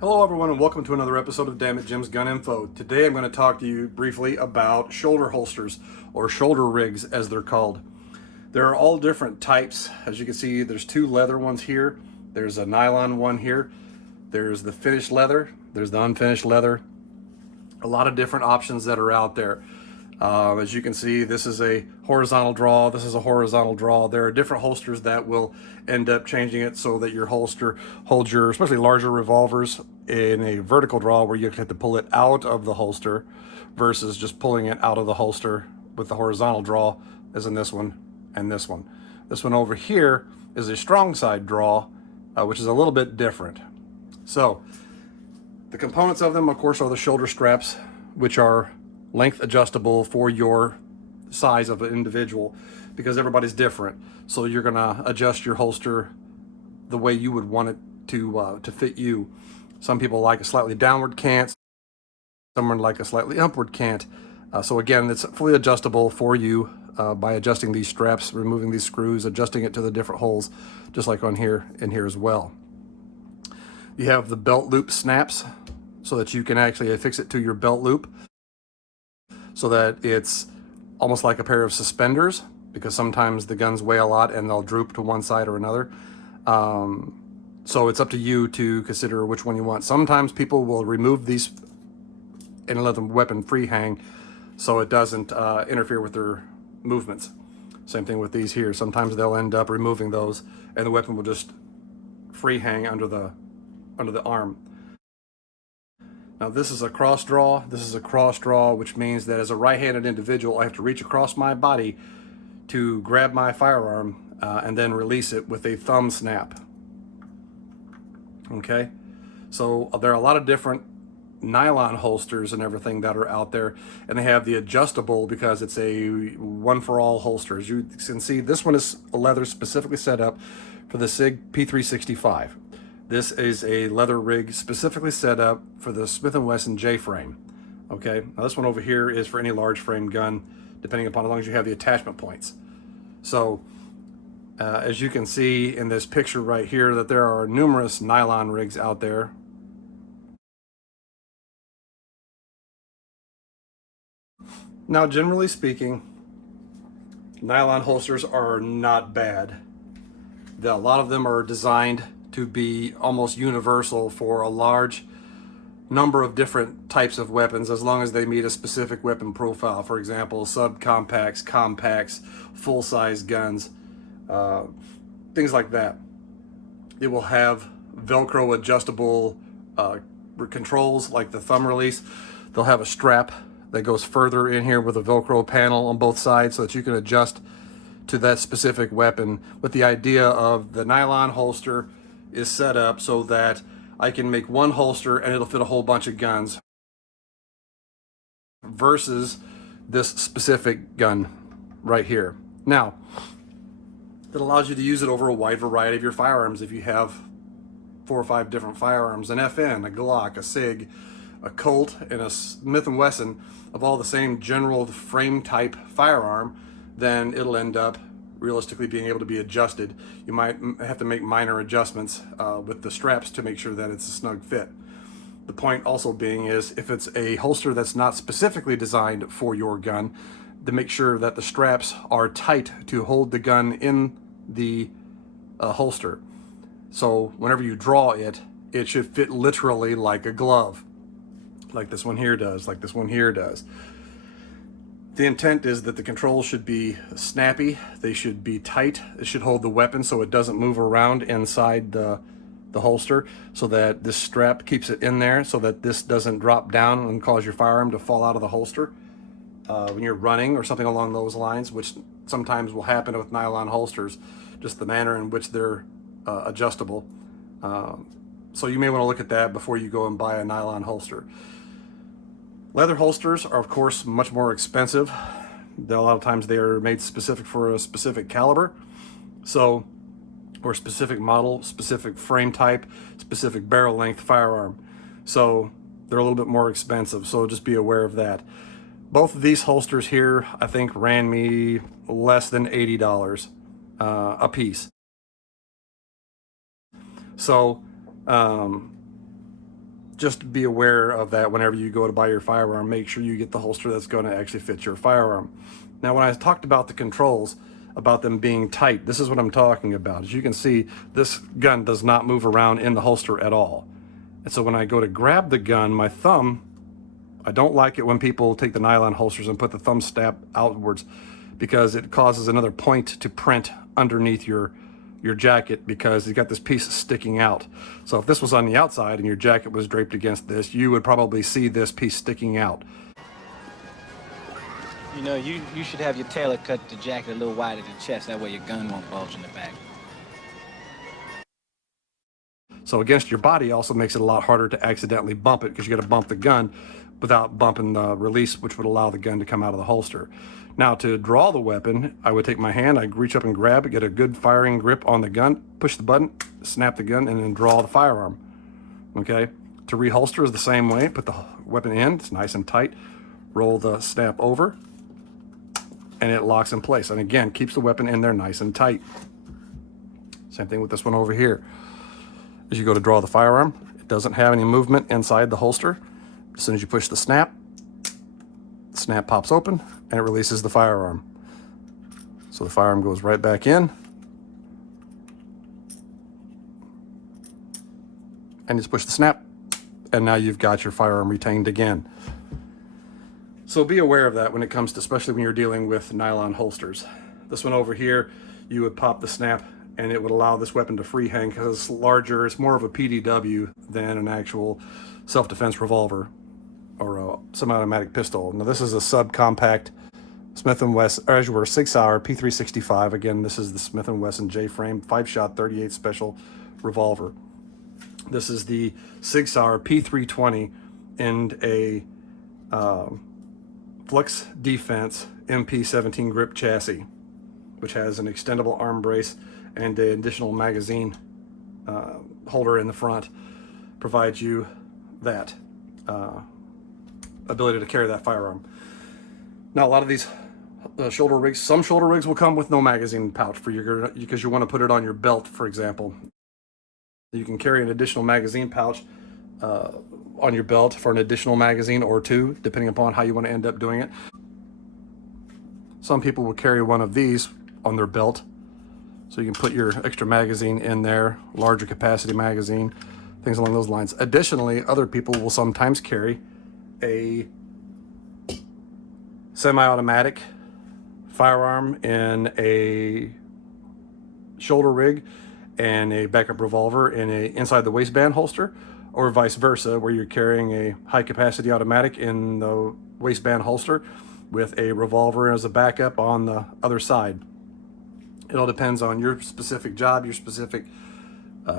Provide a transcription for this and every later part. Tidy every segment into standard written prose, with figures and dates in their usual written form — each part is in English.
Hello everyone and welcome to another episode of Dammit Jim's Gun Info. Today I'm going to talk to you briefly about shoulder holsters, or shoulder rigs as they're called. There are all different types. As you can see, there's two leather ones here. There's a nylon one here. There's the finished leather. There's the unfinished leather. A lot of different options that are out there. As you can see, this is a horizontal draw, this is a horizontal draw. There are different holsters that will end up changing it so that your holster holds your, especially larger revolvers, in a vertical draw where you have to pull it out of the holster versus just pulling it out of the holster with the horizontal draw, as in this one and this one. This one over here is a strong side draw, which is a little bit different. So the components of them, of course, are the shoulder straps, which are length adjustable for your size of an individual, because everybody's different. So you're gonna adjust your holster the way you would want it to fit you. Some people like a slightly downward cant, someone like a slightly upward cant. So again, it's fully adjustable for you by adjusting these straps, removing these screws, adjusting it to the different holes, just like on here and here as well. You have the belt loop snaps so that you can actually affix it to your belt loop, so that it's almost like a pair of suspenders, because sometimes the guns weigh a lot and they'll droop to one side or another. So it's up to you to consider which one you want. Sometimes people will remove these and let the weapon free hang so it doesn't interfere with their movements. Same thing with these here. Sometimes they'll end up removing those and the weapon will just free hang under the arm. Now this is a cross draw. This is a cross draw, which means that as a right-handed individual, I have to reach across my body to grab my firearm and then release it with a thumb snap. Okay, so there are a lot of different nylon holsters and everything that are out there, and they have the adjustable because it's a one-for-all holster. As you can see, this one is a leather specifically set up for the SIG P365. This is a leather rig specifically set up for the Smith & Wesson J-frame. Okay, now this one over here is for any large frame gun, depending upon as long as you have the attachment points. So as you can see in this picture right here, that there are numerous nylon rigs out there. Now, generally speaking, nylon holsters are not bad. A lot of them are designed to be almost universal for a large number of different types of weapons, as long as they meet a specific weapon profile. For example, subcompacts, compacts, full-size guns, things like that. It will have Velcro adjustable controls, like the thumb release. They'll have a strap that goes further in here with a Velcro panel on both sides so that you can adjust to that specific weapon, with the idea of the nylon holster is set up so that I can make one holster and it'll fit a whole bunch of guns, versus this specific gun right here. Now, that allows you to use it over a wide variety of your firearms. If you have 4 or 5 different firearms, an FN, a Glock, a SIG, a Colt, and a Smith & Wesson, of all the same general frame type firearm, then it'll end up realistically being able to be adjusted. You might have to make minor adjustments with the straps to make sure that it's a snug fit. The point also being is, if it's a holster that's not specifically designed for your gun, to make sure that the straps are tight to hold the gun in the holster. So whenever you draw it, it should fit literally like a glove, like this one here does, like this one here does. The intent is that the controls should be snappy, they should be tight, it should hold the weapon so it doesn't move around inside the holster, so that this strap keeps it in there, so that this doesn't drop down and cause your firearm to fall out of the holster when you're running or something along those lines, which sometimes will happen with nylon holsters, just the manner in which they're adjustable. So you may want to look at that before you go and buy a nylon holster. Leather holsters are, of course, much more expensive. A lot of times they are made specific for a specific caliber, so, or specific model, specific frame type, specific barrel length firearm. So they're a little bit more expensive, so just be aware of that. Both of these holsters here, I think, ran me less than $80 a piece. So just be aware of that whenever you go to buy your firearm. Make sure you get the holster that's going to actually fit your firearm. Now, when I talked about the controls, about them being tight, this is what I'm talking about. As you can see, this gun does not move around in the holster at all. And so when I go to grab the gun, my thumb, I don't like it when people take the nylon holsters and put the thumb stab outwards, because it causes another point to print underneath your jacket, because you got this piece sticking out. So if this was on the outside and your jacket was draped against this, you would probably see this piece sticking out. You know, you should have your tailor cut the jacket a little wider at the chest. That way your gun won't bulge in the back. So against your body also makes it a lot harder to accidentally bump it, because you got to bump the gun without bumping the release, which would allow the gun to come out of the holster. Now, to draw the weapon, I would take my hand, I'd reach up and grab it, get a good firing grip on the gun, push the button, snap the gun, and then draw the firearm. Okay? To reholster is the same way. Put the weapon in, it's nice and tight. Roll the snap over, and it locks in place. And again, keeps the weapon in there nice and tight. Same thing with this one over here. As you go to draw the firearm, it doesn't have any movement inside the holster. As soon as you push the snap pops open and it releases the firearm. So the firearm goes right back in, and you just push the snap, and now you've got your firearm retained again. So be aware of that when it comes to, especially when you're dealing with nylon holsters. This one over here, you would pop the snap and it would allow this weapon to free hang, because it's larger, it's more of a PDW than an actual self-defense revolver or a semi-automatic pistol. Now this is a subcompact Smith & Wesson, or Azure 6-hour P365. Again, this is the Smith & Wesson J-frame 5-shot 38 special revolver. This is the 6-hour P320 and a Flux Defense MP17 grip chassis, which has an extendable arm brace and an additional magazine holder in the front. Provides you that ability to carry that firearm. Now, a lot of these shoulder rigs, some shoulder rigs will come with no magazine pouch for your, because you want to put it on your belt, for example. You can carry an additional magazine pouch on your belt for an additional magazine or two, depending upon how you want to end up doing it. Some people will carry one of these on their belt, so you can put your extra magazine in there, larger capacity magazine, things along those lines. Additionally, other people will sometimes carry a semi-automatic firearm in a shoulder rig and a backup revolver in a inside the waistband holster, or vice versa, where you're carrying a high capacity automatic in the waistband holster with a revolver as a backup on the other side. It all depends on your specific job, your specific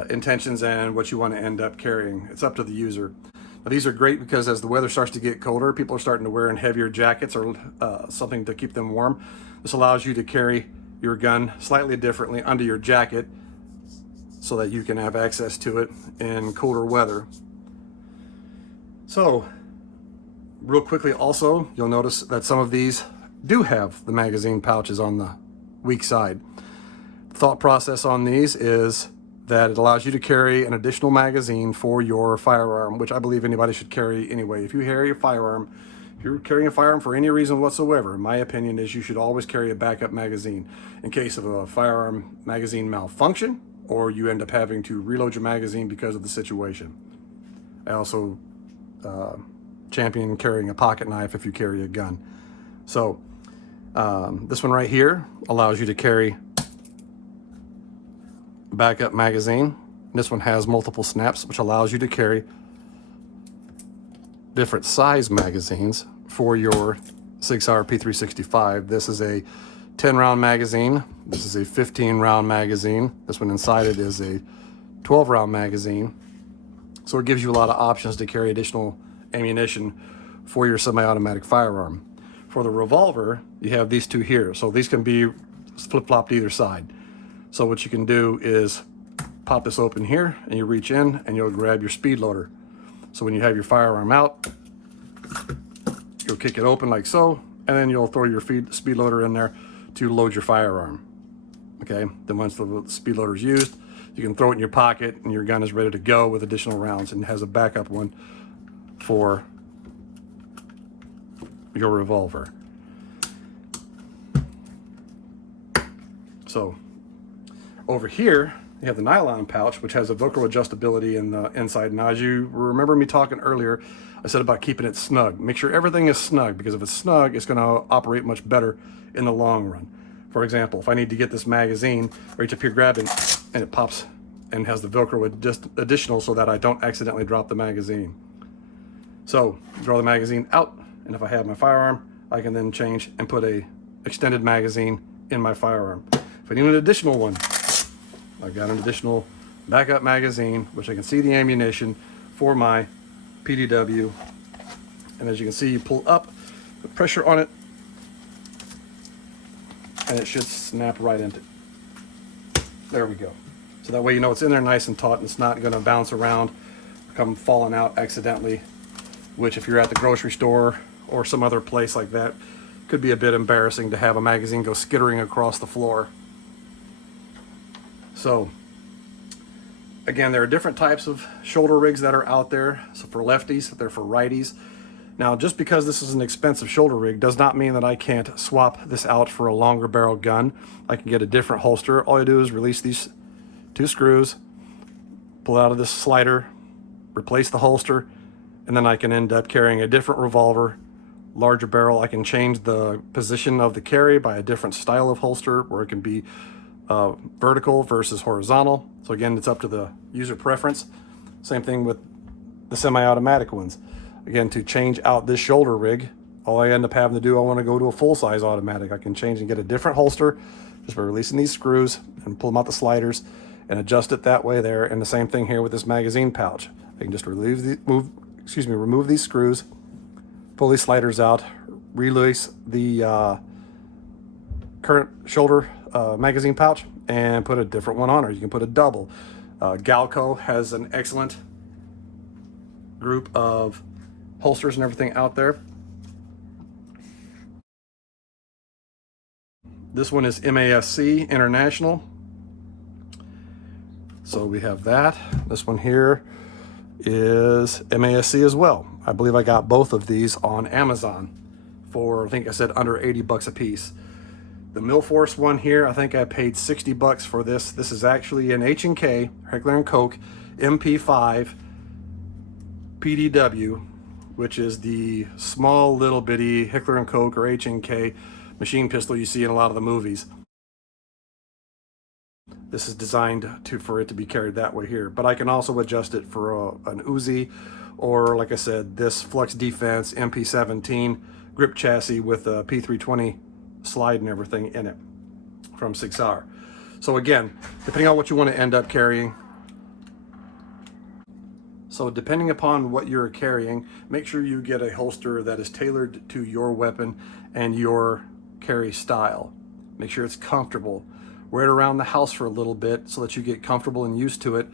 intentions, and what you want to end up carrying. It's up to the user. Now, these are great because as the weather starts to get colder, people are starting to wear in heavier jackets or something to keep them warm. This allows you to carry your gun slightly differently under your jacket so that you can have access to it in colder weather. So, real quickly also, you'll notice that some of these do have the magazine pouches on the weak side. The thought process on these is that it allows you to carry an additional magazine for your firearm, which I believe anybody should carry anyway. If you carry a firearm, if you're carrying a firearm for any reason whatsoever, my opinion is you should always carry a backup magazine in case of a firearm magazine malfunction, or you end up having to reload your magazine because of the situation. I also champion carrying a pocket knife if you carry a gun. So this one right here allows you to carry a backup magazine. This one has multiple snaps, which allows you to carry different size magazines for your 6-hour P365. This is a 10-round magazine. This is a 15-round magazine. This one inside it is a 12-round magazine. So it gives you a lot of options to carry additional ammunition for your semi-automatic firearm. For the revolver, you have these two here. So these can be flip-flopped either side. So what you can do is pop this open here, and you reach in and you'll grab your speed loader. So when you have your firearm out, you'll kick it open like so, and then you'll throw your speed loader in there to load your firearm. Okay, then once the speed loader is used, you You can throw it in your pocket and your gun is ready to go with additional rounds, and has a backup one for your revolver. So over here, you have the nylon pouch, which has a Velcro adjustability in the inside. Now, as you remember me talking earlier, I said about keeping it snug. Make sure everything is snug, because if it's snug, it's going to operate much better in the long run. For example, if I need to get this magazine, reach up here, grab it, and it pops and has the Velcro just additional so that I don't accidentally drop the magazine. So draw the magazine out, and if I have my firearm, I can then change and put a extended magazine in my firearm. If I need an additional one, I've got an additional backup magazine, which I can see the ammunition for my PDW. And as you can see, you pull up, put pressure on it, and it should snap right into it. There we go. So that way you know it's in there nice and taut, and it's not going to bounce around or come falling out accidentally, which if you're at the grocery store or some other place like that, could be a bit embarrassing to have a magazine go skittering across the floor. So again, there are different types of shoulder rigs that are out there. So for lefties, they're for righties. Now, just because this is an expensive shoulder rig does not mean that I can't swap this out for a longer barrel gun. I can get a different holster. All I do is release these 2 screws, pull out of this slider, replace the holster, and then I can end up carrying a different revolver, larger barrel. I can change the position of the carry by a different style of holster, where it can be vertical versus horizontal. So again, it's up to the user preference. Same thing with the semi-automatic ones. Again, to change out this shoulder rig, all I end up having to do, I want to go to a full-size automatic. I can change and get a different holster just by releasing these screws and pull them out the sliders and adjust it that way there. And the same thing here with this magazine pouch. I can just remove these screws, pull these sliders out, release the current shoulder magazine pouch, and put a different one on, or you can put a double. Galco has an excellent group of holsters and everything out there. This one is MASC International. So we have that. This one here is MASC as well. I believe I got both of these on Amazon for, I think I said, under 80 bucks a piece. The Milforce one here, I think I paid 60 bucks for this. This is actually an H&K, Heckler & Koch MP5 PDW, which is the small little bitty Heckler & Koch or H&K machine pistol you see in a lot of the movies. This is designed for it to be carried that way here, but I can also adjust it for an Uzi, or like I said, this Flux Defense MP17 grip chassis with a P320 slide and everything in it from 6R. So again, depending on what you want to end up carrying, so depending upon what you're carrying, make sure you get a holster that is tailored to your weapon and your carry style. Make sure it's comfortable. Wear it around the house for a little bit so that you get comfortable and used to it,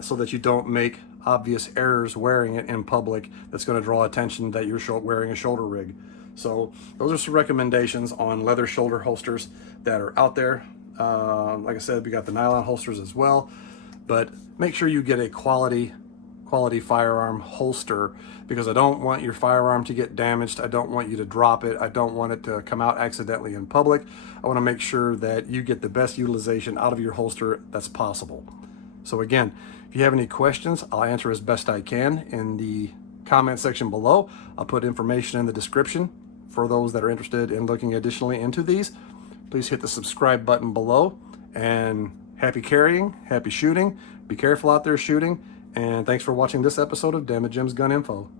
so that you don't make obvious errors wearing it in public that's going to draw attention that you're wearing a shoulder rig. So those are some recommendations on leather shoulder holsters that are out there. Like I said, we got the nylon holsters as well, but make sure you get a quality firearm holster, because I don't want your firearm to get damaged. I don't want you to drop it. I don't want it to come out accidentally in public. I want to make sure that you get the best utilization out of your holster that's possible. So again, if you have any questions, I'll answer as best I can in the comment section below. I'll put information in the description for those that are interested in looking additionally into these. Please hit the subscribe button below, and happy carrying, happy shooting. Be careful out there shooting. And thanks for watching this episode of Dammit Jim's Gun Info.